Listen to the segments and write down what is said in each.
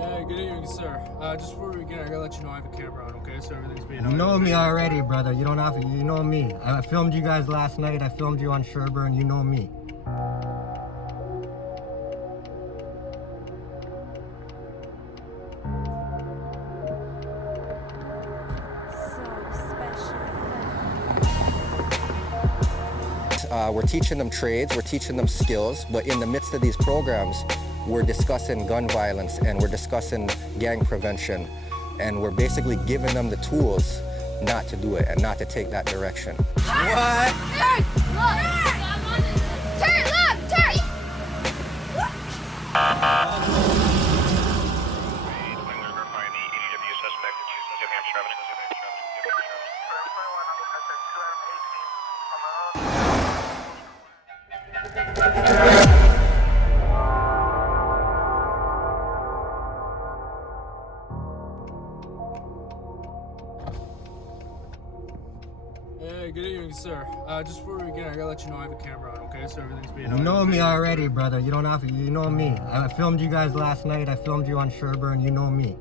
Hey, good evening, sir. Just before we begin, I gotta let you know I have a camera on, okay? So everything's being You know me already, brother. You don't have to. You know me. I filmed you guys last night. I filmed you on Sherburne. You know me. We're teaching them trades, we're teaching them skills, but in the midst of these programs, we're discussing gun violence and we're discussing gang prevention, and we're basically giving them the tools not to do it and not to take that direction. What? Turk, look! Turk, look! Turk! Hey, good evening, sir. Just before we begin, I gotta let you know I have a camera on, okay? So everything's being You know me already, brother. You don't have to. You know me. I filmed you guys last night. I filmed you on Sherburne. You know me.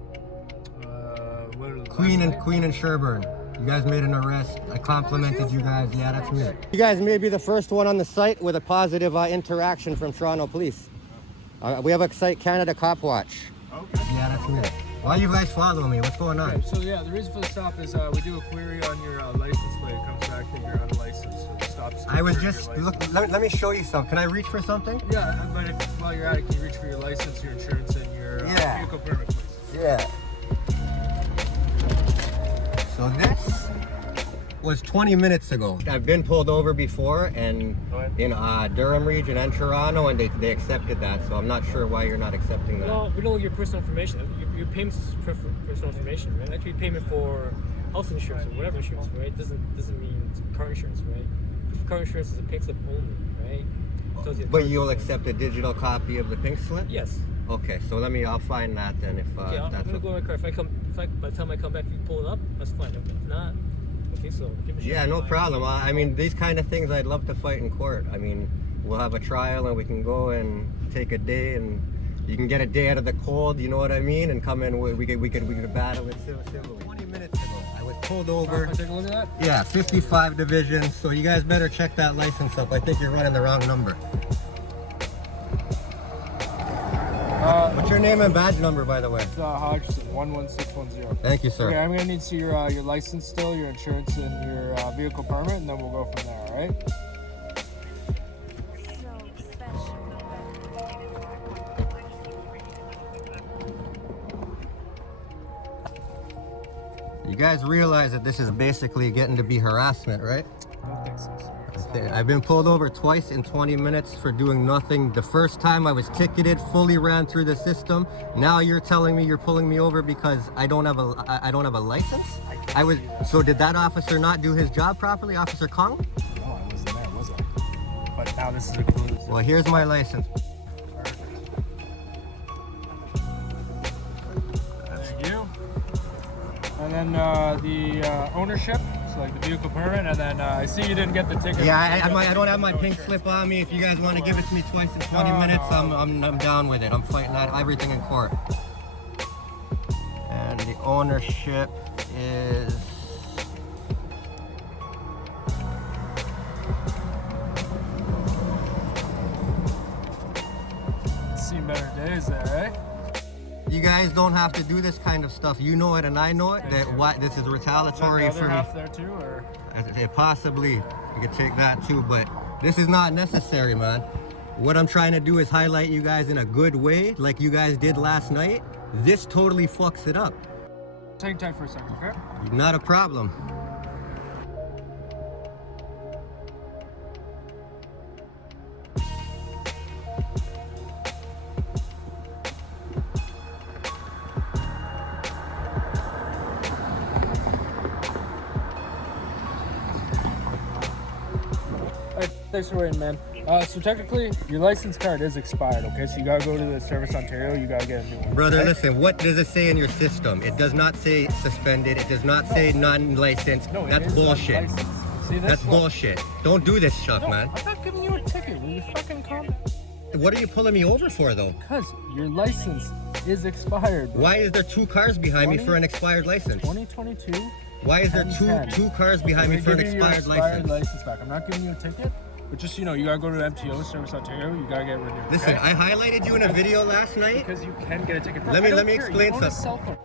What are the Queen and Sherburne. You guys made an arrest. I complimented you guys. Yeah, that's me. You guys may be the first one on the site with a positive interaction from Toronto Police. We have a site, canadacopwatch. Okay. Yeah, that's me. Why you guys following me? What's going on? Okay, so yeah, the reason for the stop is we do a query on your license plate. It comes back that you're unlicensed, so the stop's I was your just license. look. Let me show you something. Can I reach for something? Yeah, but while you're at it, can you reach for your license, your insurance, and your vehicle permit, please? Yeah. So this was 20 minutes ago. I've been pulled over before, and in Durham region and Toronto, and they accepted that. So I'm not sure why you're not accepting that. Well, we don't want your personal information. Your payment is personal information, right? Actually, payment for health insurance or whatever insurance, right? Doesn't mean car insurance, right? Car insurance is a pink slip only, right? But you'll accept a digital copy of the pink slip? Yes. Okay, so I'll find that then if Okay, I'm that's gonna go in my car. By the time I come back, you pull it up. That's fine. If not, okay, so give me a shot. Yeah, no problem. I mean, these kind of things I'd love to fight in court. I mean, we'll have a trial and we can go and take a day, and you can get a day out of the cold, you know what I mean, and come in. We could battle it civilly. 20 minutes ago, I was pulled over. Can I take a look at that? Yeah, 55 division. So you guys better check that license up. I think you're running the wrong number. What's your name and badge number, by the way? It's Hodgson, 11610. Thank you, sir. Okay, I'm gonna need to see your license still, your insurance, and your vehicle permit, and then we'll go from there, all right? You guys realize that this is basically getting to be harassment, right? I don't think so, sir. I've been pulled over twice in 20 minutes for doing nothing. The first time I was ticketed, fully ran through the system. Now you're telling me you're pulling me over because I don't have a license? So did that officer not do his job properly, Officer Kong? No, I wasn't there, was I? But now this is a clue. Well, here's my license. Thank you. And then the ownership, so like the vehicle permit, and then I see you didn't get the ticket. Yeah, I don't have my pink slip on me. If you guys want to give it to me twice in 20 minutes, I'm down with it. I'm fighting that everything in court. And the ownership is... Seen better days there, eh? You guys don't have to do this kind of stuff. You know it and I know it. This is retaliatory Is that the for other half there too, or? Possibly. You could take that too, but this is not necessary, man. What I'm trying to do is highlight you guys in a good way, like you guys did last night. This totally fucks it up. Take time for a second, okay? Not a problem. Thanks for waiting, man. So technically, your license card is expired, okay? So you gotta go to the Service Ontario, you gotta get a new one. Brother, okay? listen, what does it say in your system? It does not say suspended. It does not say non-licensed. No, it That's is bullshit. unlicensed. See this That's one? bullshit. Don't do this stuff, No, man. I'm not giving you a ticket. Will you fucking calm down? What are you pulling me over for, though? Because your license is expired. Bro. Why is there 2 cars behind me for an expired license? 2022. Why is there two cars behind me for an expired license? Back. I'm not giving you a ticket, but just, you know, you gotta go to MTO, Service Ontario, you gotta get renewed. Listen, okay? I highlighted you in a video last night. Because you can get a ticket. Let me explain something.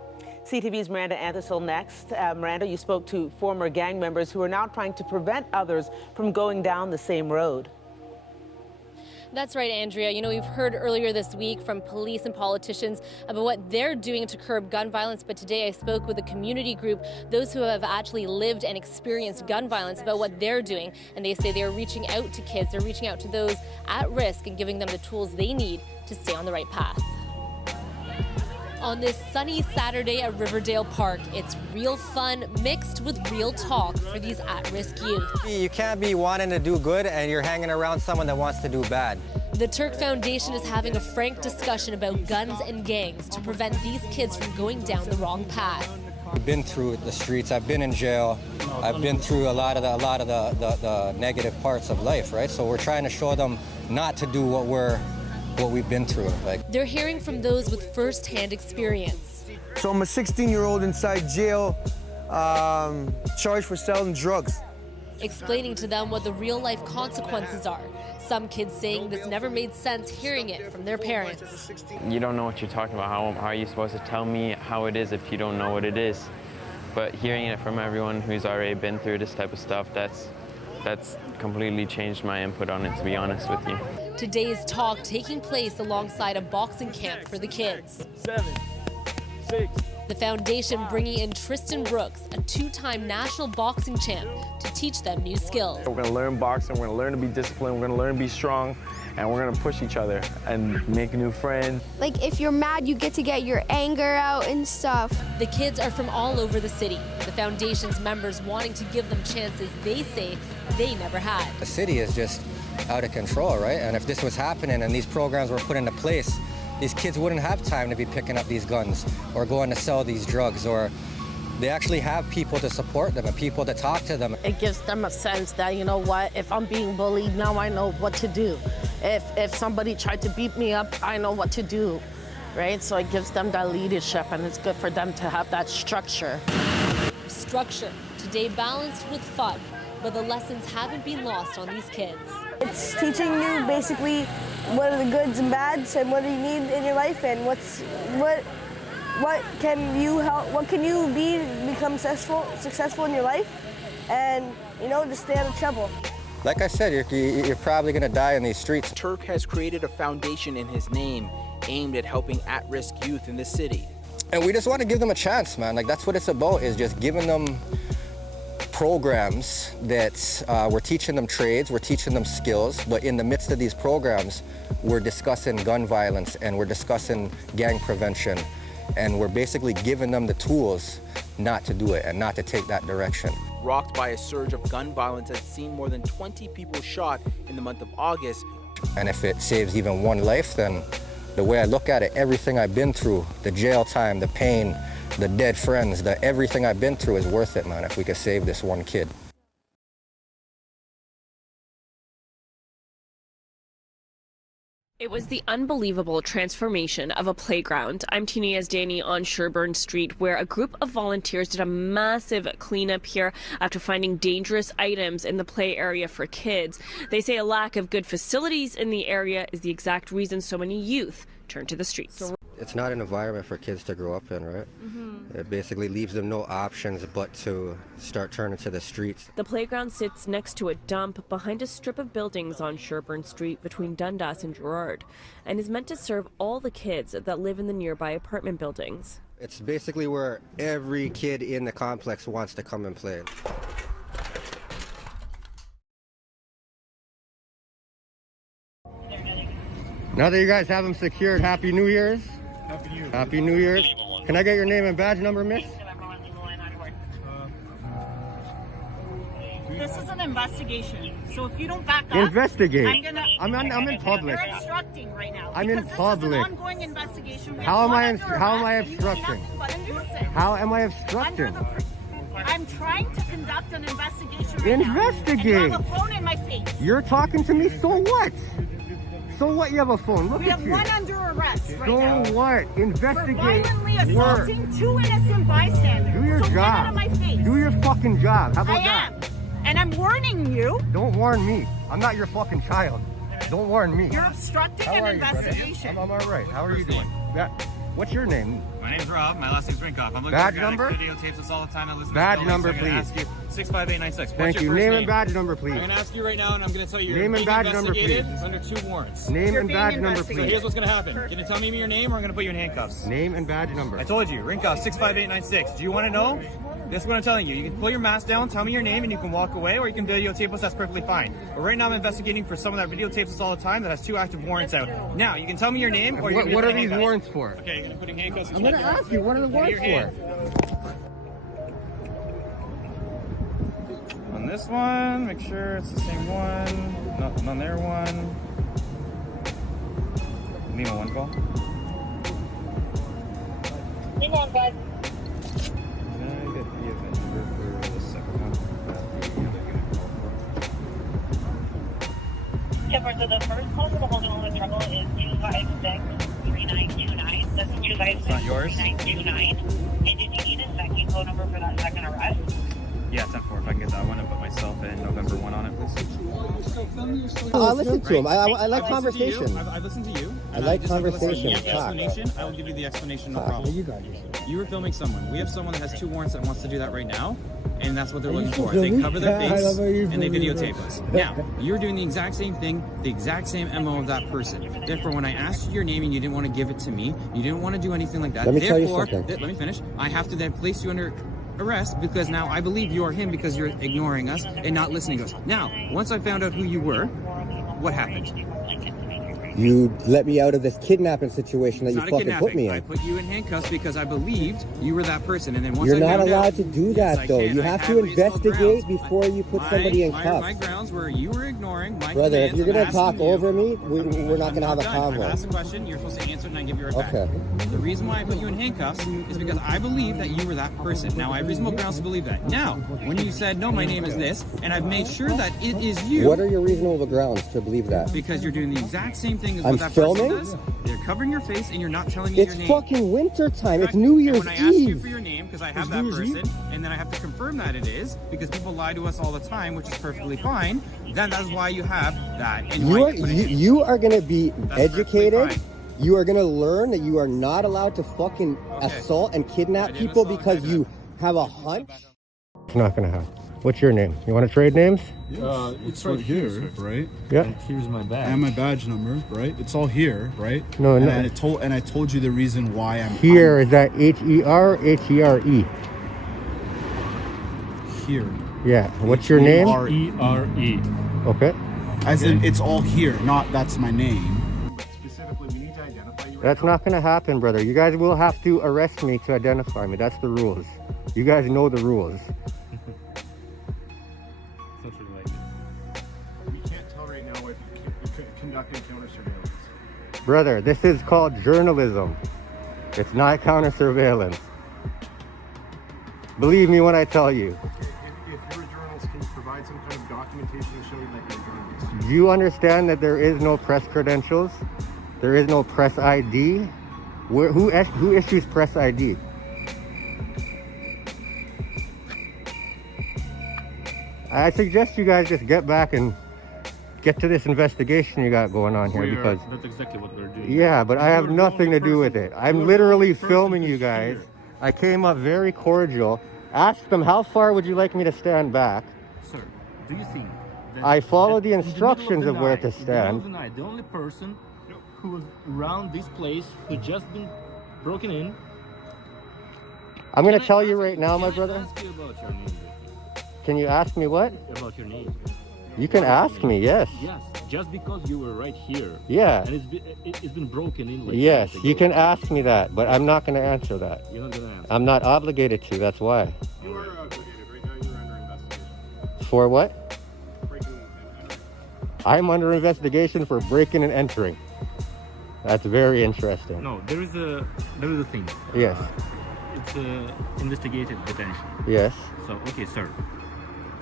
CTV's Miranda Anthony next. Miranda, you spoke to former gang members who are now trying to prevent others from going down the same road. That's right, Andrea. You know, we've heard earlier this week from police and politicians about what they're doing to curb gun violence. But today I spoke with a community group, those who have actually lived and experienced gun violence, about what they're doing. And they say they are reaching out to kids. They're reaching out to those at risk and giving them the tools they need to stay on the right path. On this sunny Saturday at Riverdale Park, it's real fun mixed with real talk for these at-risk youth. You can't be wanting to do good and you're hanging around someone that wants to do bad. The Turk Foundation is having a frank discussion about guns and gangs to prevent these kids from going down the wrong path. I've been through the streets, I've been in jail, I've been through a lot of the negative parts of life, right? So we're trying to show them not to do what we've been through. Like, they're hearing from those with first-hand experience. So I'm a 16-year-old inside jail, charged for selling drugs. Explaining to them what the real-life consequences are. Some kids saying this never made sense hearing it from their parents. You don't know what you're talking about. How are you supposed to tell me how it is if you don't know what it is? But hearing it from everyone who's already been through this type of stuff, that's completely changed my input on it, to be honest with you. Today's talk taking place alongside a boxing camp for the kids. 7, 6. The foundation bringing in Tristan Brooks, a 2-time national boxing champ, to teach them new skills. We're going to learn boxing, we're going to learn to be disciplined, we're going to learn to be strong, and we're going to push each other and make new friends. Like, if you're mad, you get to get your anger out and stuff. The kids are from all over the city. The foundation's members wanting to give them chances they say they never had. the city is just out of control, right? And if this was happening and these programs were put into place, these kids wouldn't have time to be picking up these guns or going to sell these drugs, or they actually have people to support them and people to talk to them. It gives them a sense that, you know what, if I'm being bullied, now I know what to do. If somebody tried to beat me up, I know what to do, right? So it gives them that leadership, and it's good for them to have that structure. Structure, today balanced with fun, but the lessons haven't been lost on these kids. It's teaching you basically what are the goods and bads and what do you need in your life, and what can you become successful in your life, and, you know, just stay out of trouble. Like I said, you're probably going to die in these streets. Turk has created a foundation in his name aimed at helping at-risk youth in the city. And we just want to give them a chance, man. Like, that's what it's about, is just giving them programs that we're teaching them trades, we're teaching them skills, but in the midst of these programs, we're discussing gun violence and we're discussing gang prevention, and we're basically giving them the tools not to do it and not to take that direction. Rocked by a surge of gun violence that's seen more than 20 people shot in the month of August. And if it saves even one life, then the way I look at it, everything I've been through, the jail time, the pain, the dead friends, everything I've been through is worth it, man, if we could save this one kid. It was the unbelievable transformation of a playground. I'm Tina Yazdani on Sherbourne Street, where a group of volunteers did a massive cleanup here after finding dangerous items in the play area for kids. They say a lack of good facilities in the area is the exact reason so many youth turn to the streets. It's not an environment for kids to grow up in, right? It basically leaves them no options but to start turning to the streets. The playground sits next to a dump behind a strip of buildings on Sherbourne Street between Dundas and Gerrard, and is meant to serve all the kids that live in the nearby apartment buildings. It's basically where every kid in the complex wants to come and play. Now that you guys have them secured, Happy New Year's. Happy New Year's. Can I get your name and badge number, miss? This is an investigation, so if you don't back up, investigate. I'm in public. You're obstructing right now. I'm in public. This is an ongoing investigation. How am I obstructing? How am I obstructing? I'm trying to conduct an investigation right Investigate. now. And you have a phone in my face. You're talking to me, so what? So So what? You have a phone. Look We at have you. one under arrest right now. So what? For Investigate. violently work. assaulting two innocent bystanders. Do your so job. Get out of my face. Do your fucking job. How about I that? am. And I'm warning you. Don't warn me. I'm not your fucking child. Don't warn me. You're obstructing How an are you, brother? investigation. I'm all right. How are you doing? Yeah. What's your name? My name's Rob. My last name's Rinkoff. I'm looking Badge for number? videotapes us all the time. I listen to Badge this number, building, so I'm please. gonna ask you 65896. Thank What's you. your first Name name and badge number, please. I'm going to ask you right now, and I'm going to tell you you're Name and being badge number, investigated please. under 2 warrants. Name You're and being badge number, investigated. So please. here's what's going to happen. You're going to tell me your name, or I'm going to put you in handcuffs. Name and badge number. I told you, Rinkoff 65896. Do you want to know? This is what I'm telling you. You can pull your mask down, tell me your name, and you can walk away, or you can videotape us. That's perfectly fine. But right now, I'm investigating for someone that videotapes us all the time that has 2 active warrants out. Now, you can tell me your name, or you're What going to are these warrants for? Okay, you're going to put in handcuffs. I'm going to ask you, what are the warrants for? On this one, make sure it's the same one. Nothing on their one. Lima one call. Hang on, bud. Can I get the event number for the second one? So the first call for the holding on the trouble is 256-3929. That's 256-3929. And did you need a second code number for that second arrest? Yeah, 10-4. If I can get that one and put myself in November 1 on it, please. I listen to him. I like conversation. I listened to you. I like just have to listen to conversation. you. The explanation, I will give you the explanation, no problem. You were filming someone. We have someone that has 2 warrants that wants to do that right now, and that's what they're looking for. They cover their face and they videotape us. Now, you're doing the exact same thing, the exact same MO of that person. Therefore, when I asked you your name and you didn't want to give it to me, you didn't want to do anything like that. Let me tell you Therefore, something. let me finish. I have to then place you under arrest because now I believe you are him because you're ignoring us and not listening to us. Now, once I found out who you were, what happened? You let me out of this kidnapping situation that It's you not a fucking kidnapping. put me I in. put you in handcuffs because I believed you were that person, and then once You're I not found allowed out, to do yes, that I though. can. You I have to reasonable investigate grounds. before you put somebody in cuffs. My grounds were you were ignoring my Brother, if commands. you're I'm gonna talk asking you- over me, we're not gonna have a I'm convo. asking a question. You're supposed to answer, and I give you right back. Okay. The reason why I put you in handcuffs is because I believe that you were that person. Now I have reasonable grounds to believe that. Now, when you said no, my name is this, and I've made sure that it is you. What are your reasonable grounds to believe that? Because you're doing the exact same thing as I'm what that filming? person does. You're covering your face and you're not telling me It's your name. fucking winter time. It's New Year's When I ask you Eve. for your name, because I have that person, and then I have to confirm that it is, because people lie to us all the time, which is perfectly fine, then that's why you have that. And You why are you put it in. you are gonna be That's educated. perfectly You are gonna learn that you are not allowed to fucking assault and kidnap people because you have a hunch. It's not gonna happen. What's your name? You want to trade names? It's right here, right? Yeah. Here's my badge. And my badge number, right? It's all here, right? No, and no. I told you the reason why I'm Here is that HER, HERE. here. Yeah. What's your name? HERE. Okay. As in, it's all here, not that's my name. That's not gonna happen, brother. You guys will have to arrest me to identify me. That's the rules. You guys know the rules. We can't tell right now if you're conducting counter surveillance. Brother, this is called journalism. It's not counter surveillance. Believe me when I tell you. If you're a journalist, can you provide some kind of documentation to show you that you're a journalist? Do you understand that there is no press credentials? There is no press ID? Who issues press ID? I suggest you guys just get back and get to this investigation you got going on here because that's exactly what we're doing. yeah, but I have nothing to do with it. I'm literally filming you guys. I came up very cordial. Ask them, how far would you like me to stand back? Sir, do you think that I follow the in middle instructions of where night, to in the middle stand. of the night, the only person who was around this place who just been broken in. I'm going to tell you right now, my brother. Ask you about your name. Can you ask me what? About your name. You can ask me, yes. Yes, just because you were right here. Yeah. And it's been broken in. Like Yes, minutes you ago. can ask me that, but I'm not going to answer that. You're not gonna answer. I'm not obligated to, that's why. You are obligated. Right now you're under investigation. For what? I'm under investigation for breaking and entering. That's very interesting. No, there is a thing. Yes. It's a investigative detention. Yes. So, okay, sir.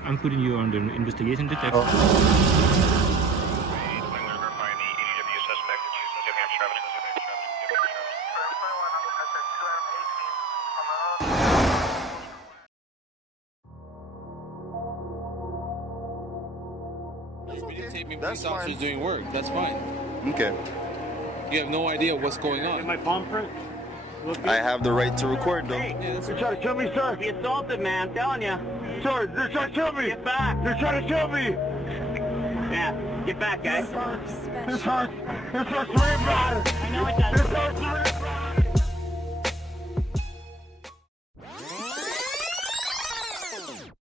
I'm putting you under investigation detection. Videotape me police officers doing work. That's fine. Okay. You have no idea what's going on. My palm print? I have the right to record, though. They're trying to kill me, sir. Be assaulted, man. I'm telling you. Sir, they're trying to kill me. Get back. They're trying to kill me. Yeah, get back, guys. This hurts. This hurts really bad. I know it does. This hurts really